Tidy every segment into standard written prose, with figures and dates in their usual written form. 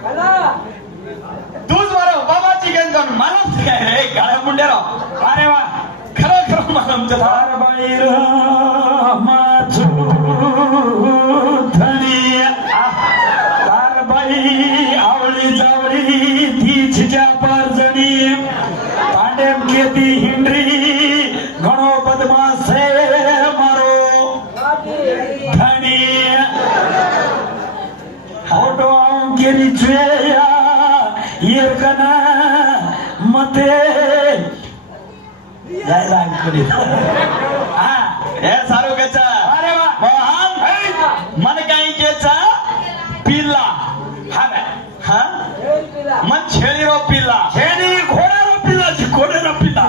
तूच बरं बाबाची गेंद जाऊन मला काय रे काळ्या मुंड्याराव. अरे वा खरं खरं मला आमच्या तारबाई र माझू धणी तारबाई आवळी जावळी तीच्या परजणी तांडेम केती हिंडरी घणो बदमाश मारो धणी फोटो आऊं केली जुया येरकना मते जायला हा हे सारू केचा. अरे वा मोहन मन काही केचा पिल्ला हा ना हा मन छेली रो पिल्ला छेनी घोडा रो पिल्ला घोडे रो पिल्ला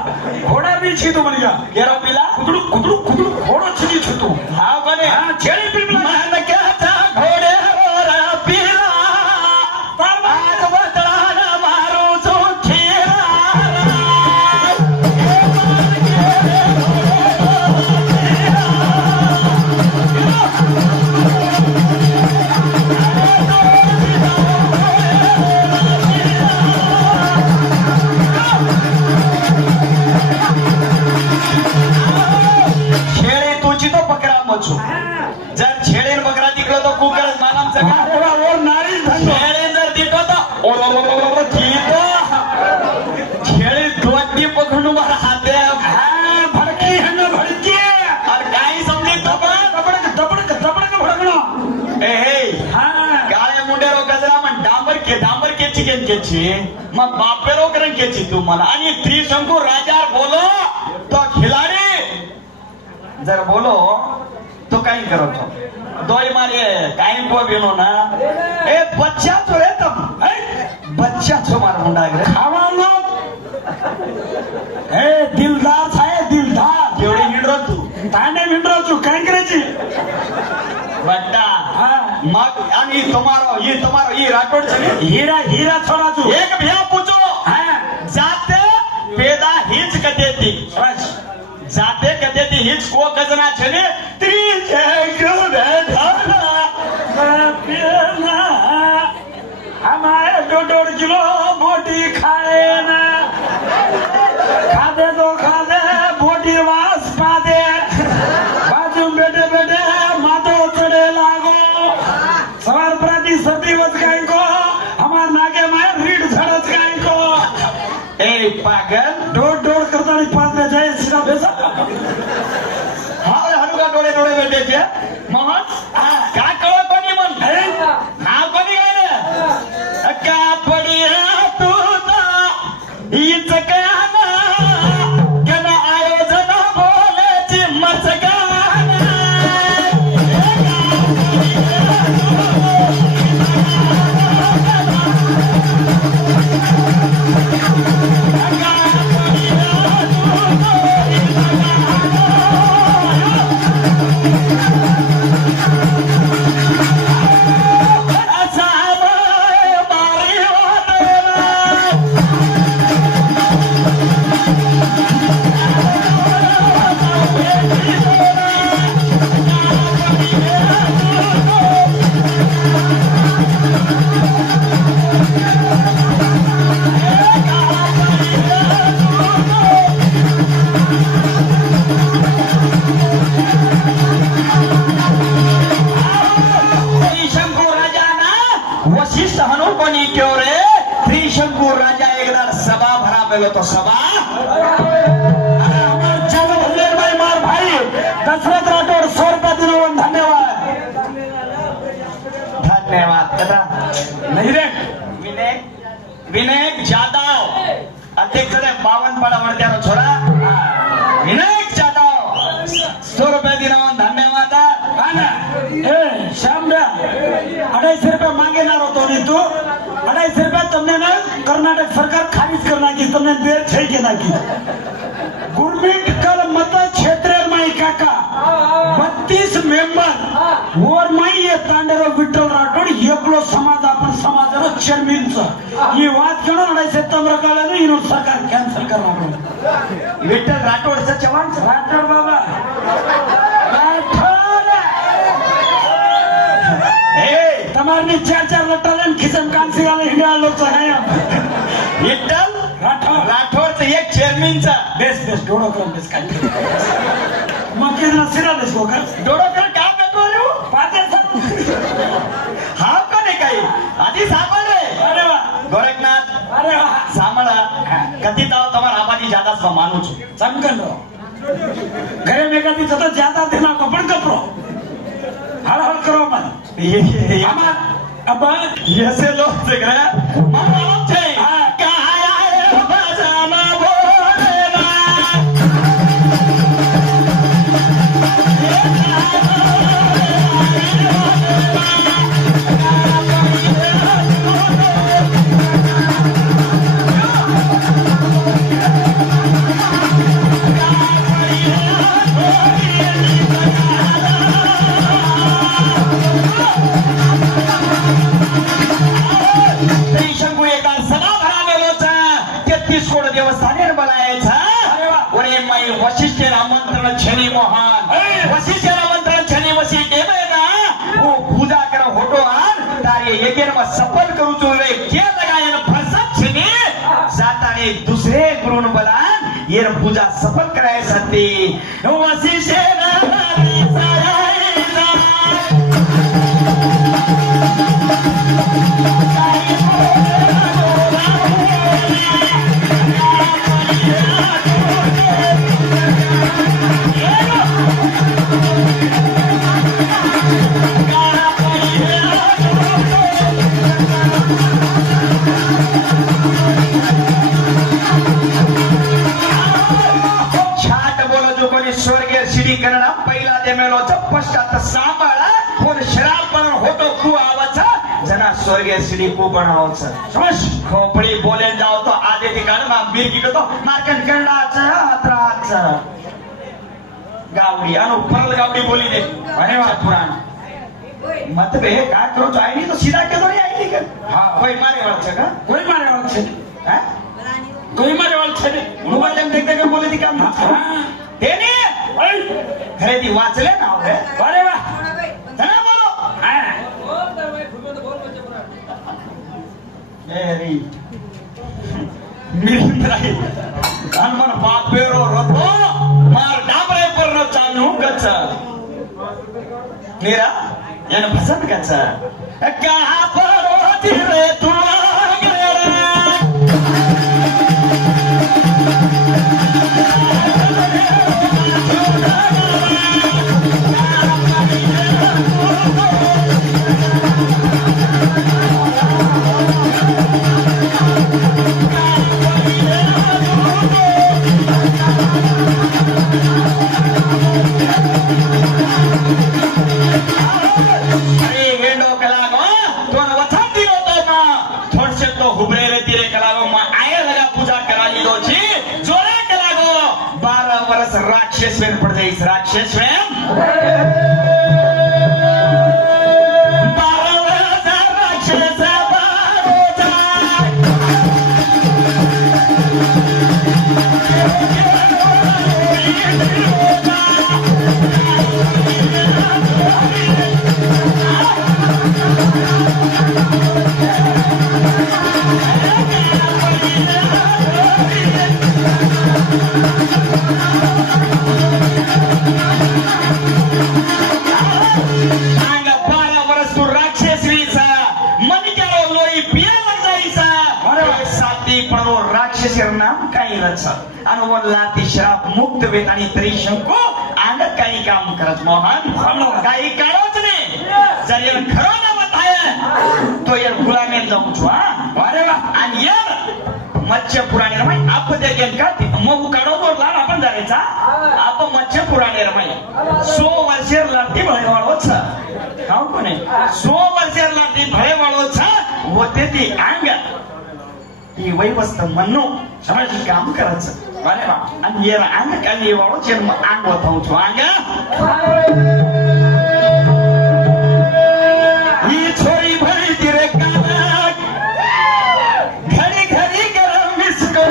घोडा बी छीतो म्हण गया केरो पिल्ला कुदडू कुदडू कुदडू घोडो छीनी छतो हा कोणी हा छेली पिल्ला मन केचा घोडे रो पिल्ला आज बदला मारू जो जर छेडे बकरा तिकडं तो कुकरच मानामचं का ओर नारी धंदो छेडे जर तिथं तर ओरो छेडे दोन्ही पकडून मला हाते भडकी है ना भडकी और काही समजे दबडक दबडक दबडक भडकणं ए हे हा काळ्या मुंड्यारो गजरा मग डांबर केची गेम केची मग बापेरो करण केची तू मला आणि त्रिशंकू राजा बोलो तो खिलाडी जर बोलो तो काही करत हो दोय मारे काही को बिनो ना ए बच्चा तो रे तब बच्चा तो मार मुंडा रे खावा लोक ए दिलदार साहेब दिलदार केवढी हिंडरो तू तांडे मिंडरो तू काय करायची बड्डा हा मग आणि तुम्हारो ये राठोड छे हीरा हीरा छोरा तू एक भैया पूछो हा जाते पेदा हिच कते थी बस जाते कते थी हिच को कजना छे ने हमारे 2.5 किलो बोटी खाए ना खादे तो खादे बोटी वास पादे बाजू बेटे बेटे मातो चढ़े लागो सवार प्रति सर्दी बच गई को हमार नाके में रीढ़ झड़त गई को ए पागल डोड़ करता नहीं पास में जाए सीधा बेसा हाँ हनुका डोळे भेटे छे मोहन का कळो कोणी मन नाव कोणी काय रे का पडी तू हीच गाना गण आयोजन बोलायची मच गाना तो सभा मार भाई दशरथ राठोड 100 रुपये दिनवन धन्यवाद नहीं रे विनायक जाधव अध्यक्ष ने 52 पड़ा वर्त्यारो छोरा विनायक जाधव 100 रुपये दिनवन धन्यवाद ए शामड्या 250 रुपये मागे ना होतो नी तू 250 रुपये तुमने ना कर्नाटक सरकार खारिज करना की तुमने देर छे के ना की गुरमीट कल मत क्षेत्र में काका 32 मेंबर और माई ये तांडेरो विठ्ठल राठोड एकलो समाज आपण समाजारो चेअरमॅनच ही वाद केनो 250 तमर काळाने इनो सरकार कॅन्सल करणार विठ्ठल राठोडचा चव्हाण राठोड बाबा તમારની 4 લટાલે खिचन कांसी वाले हिंडा लोक आहे विठ्ठल राठोड राठोडचं एक चेअरमॅनचा बेस बेस डोळो करून बेस काय मग केंद्र सिरा बेस को कर डोळ्याकडे काम करतो रे हो? पाते हा कोण आहे काही आधी सापड रे अरे वा गोरखनाथ अरे वा સાંભળા કદી તો તમારા આબાદી જ્યાદા સ્વ માનું છું ચમકંડો ઘરે મેગાથી થતો જ્યાદા તેના કપડ કપરો હળ કરો મને આમાં અબ્બા એસે લોક છે કે મારો છે કાયા બજાના બોલેના वशिष्ठ आमंत्रण छनी मोहन वशिष्ठ आमंत्रण छनी वसी देवे ना वो पूजा कर होटो आन तारे एकेर में सफल करू तो रे के लगायन फसत छनी जाताने दुसरे गुरुन बलान येर पूजा सफल कराय सती वशिष्ठ करना पहिला देमेलोचा पश्चात सांभाळा कोण शराब पण होतो खू आवाचा जना स्वर्गीय श्री को बनावच समज खोपडी बोले जाओ तो आधे ठिकाण मा बिरकी तो मार्कन कंडाचा अत्राच गावडी अनु परल गावडी बोली दे अरे वा पुराण मत बे का करो तो आई नहीं तो सीधा के तो नहीं आई नहीं हां कोई मारे वाला छे का कोई मारे वाला छे हैं कोई मारे वाला छे मोबाइल में देख देख बोले दी काम हां तेने खरेदी वाचले ना होते अरे वा चला बोलो मेरी मिरंद्राई हनुमान बापेरो रथो मार डाबरे पर न चालू गच मेरा यान पसंद गच कहां पर होती रे तू राक्षस पड़ जाए राक्षस लाती श्राप मुक्त वेत आणि त्रिशंकू अंगात काही काम करत मोहन काही काढवच नाही जर याला खरं नावत आहे तो यार गुलामेन जाऊ छो अरे वा आणि यार मत्स्य पुराणे रमाई आप देखेन का मग काढो तो लाड आपण जायचा आप मत्स्य पुराणे रमाई 100 वर्षेर लाटी भळे वाळोच काऊ कोणे 100 वर्षेर लाटी भळे वाळोच होते ती अंग ही वैवस्त म्हणू समज काम करायचं अरे वा आणि याला अंग काली वाळो जन्म अंग होता छो अंग ही छोरी भरी तिरे कानाक घडी घडी गरम मिसको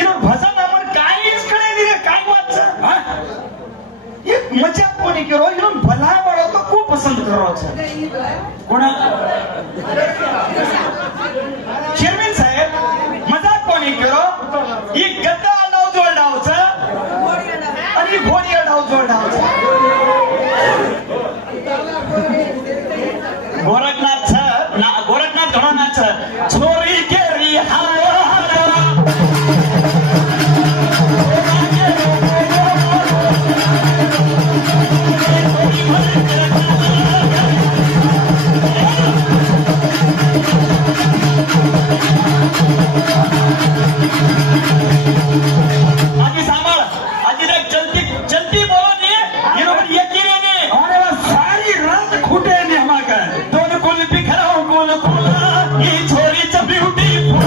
इनो भजन अमर काहीच कळे नाही रे काय वाच हा एक मजाक कोणी केलो इनो भला वाळो तो खूप पसंद करो છે कोणा चेअरमॅन साहेब मजाक कोणी केलो ही गद्दा डाव जोड डावच आणि घोडी डाव जोड डावच गोरखनाथ गोरखनाथ घणोनाथ छोरी केरी हाय आजी सांभाळ आजी देख चलती चलती बोलो ने ये लोग यकीन ने अरे वो सारी रात खूटे ने हमारा दोन कुल बिखराव कुल कुल ही छोरीच ब्युटीफुल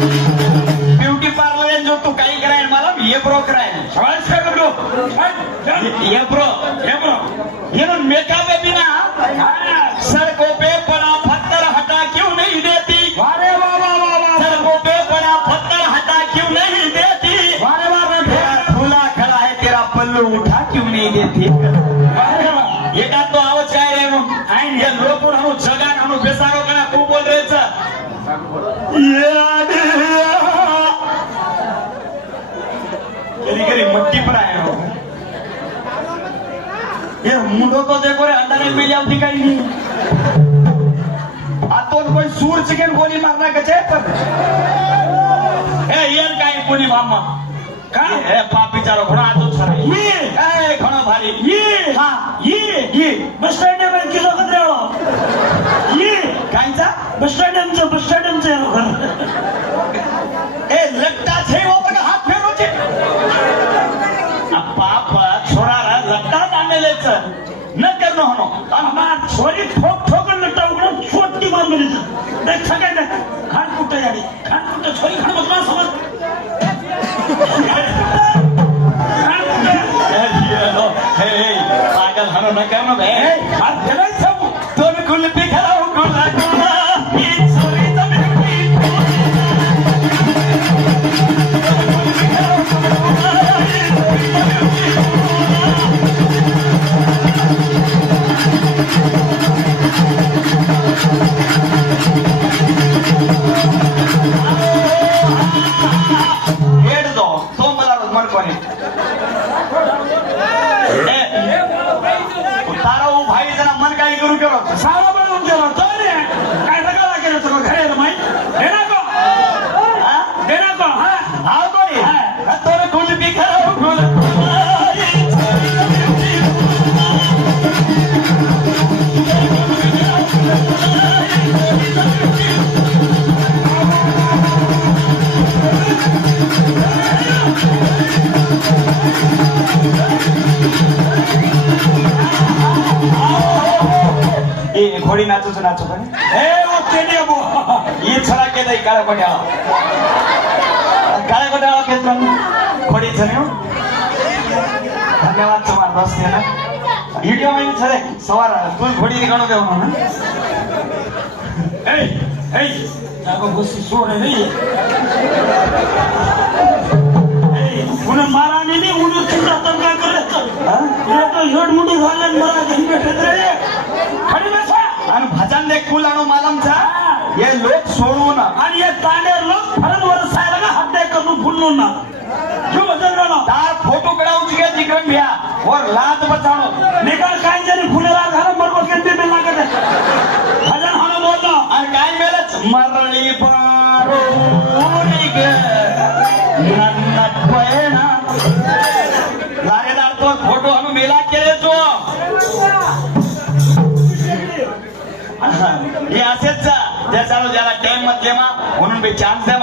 ब्युटी पार्लर जो तू काही कराय मला ये ब्रो कराय सवाल से कर दो ये ब्रो ये नो मेकअप है बिना सड़कों पे बड़ा पत्थर हटा क्यों नहीं देती वारे वाह वाह वाह वाह सड़कों पे बड़ा पत्थर हटा क्यों नहीं देती वारे वाह रे तेरा खुला खड़ा है तेरा पल्लू उठा क्यों नहीं देती वारे वाह ये का तो आवाज काय रे नो आइन ये लोग हम जगह हम बेसारो कना तू बोल रे छ करी मट्टी पर आए हो ये मुंडो तो देखो रे अंदर में मिल जाती कहीं नहीं आ तो कोई सूर चिकन गोली मारना कचे पर ए यार काय कोणी मामा का ए पाप बिचारो घोडा आतो छरा ये ए घणो भारी ये हां ये बस स्टँड वर किलो कद्रेवा ये कायचा बस स्टँडचं घर ए लट्टा छे वो बघा हात फेरो छे आ पाप छोराला लट्टा आणलेच न करणं होनो हमार छोरी ठोक ठोक लट्टा उघडून छोटी मार मिली देख सगळे ना खान कुठे जाडी खान कुठे छोरी खान बसमा समज खान कुठे हे पागल हनो न करणं बे हात गेलाय सब दोन कुल बिखराव गुला गुला ही छोरी जमीन हेड दो तो मला मन कोणी तारा ओ भाई जरा मन काही करू केलो सारा बनवून गेला तर काय सगळं केलं सगळं घरी आलं माहित देना को हा हा कोणी तोर कुल बिखराव गुला ए घोडी नाचूच नाचू पण ए वो तेने बो ಈ ಛಲ ಕೇದ ಈ ಕಾಳೆ ಕೊಡ್ಯಾಳ काळे कोट्याला केतन खोडीचं नाही धन्यवाद तुम्हाला दोस्त ना व्हिडिओ मध्ये छले सवार तू घोडी गणो देव म्हणून ए जागो बसी सोरे नाही उन्हें मारा नहीं उन्हें चिंता तब क्या कर रहे ये तो हेड मुंडी घालन मारा कहीं बैठे रहे खड़ी में था आणि भजन देख कुल आणू मालमचा हे लोक सोडून आणि ये तांडे लोग फरन वर सायला हात दे करून भुललो ना जो वजन राणा तार फोटो कढावून घे जिक्रम भ्या और लात बचावणो निकाल काय जरी फुलेला घालून बरोबर केंद्र बिल लागत भजन हाणो बोलतो आणि काय मेलच मरळी पारो ग नन्न पयण लारेदार तो फोटो आणू मेला केले तो हे असेच ज्या चालू ज्याला टाइम मध्ये म्हणून बी चान्स द्या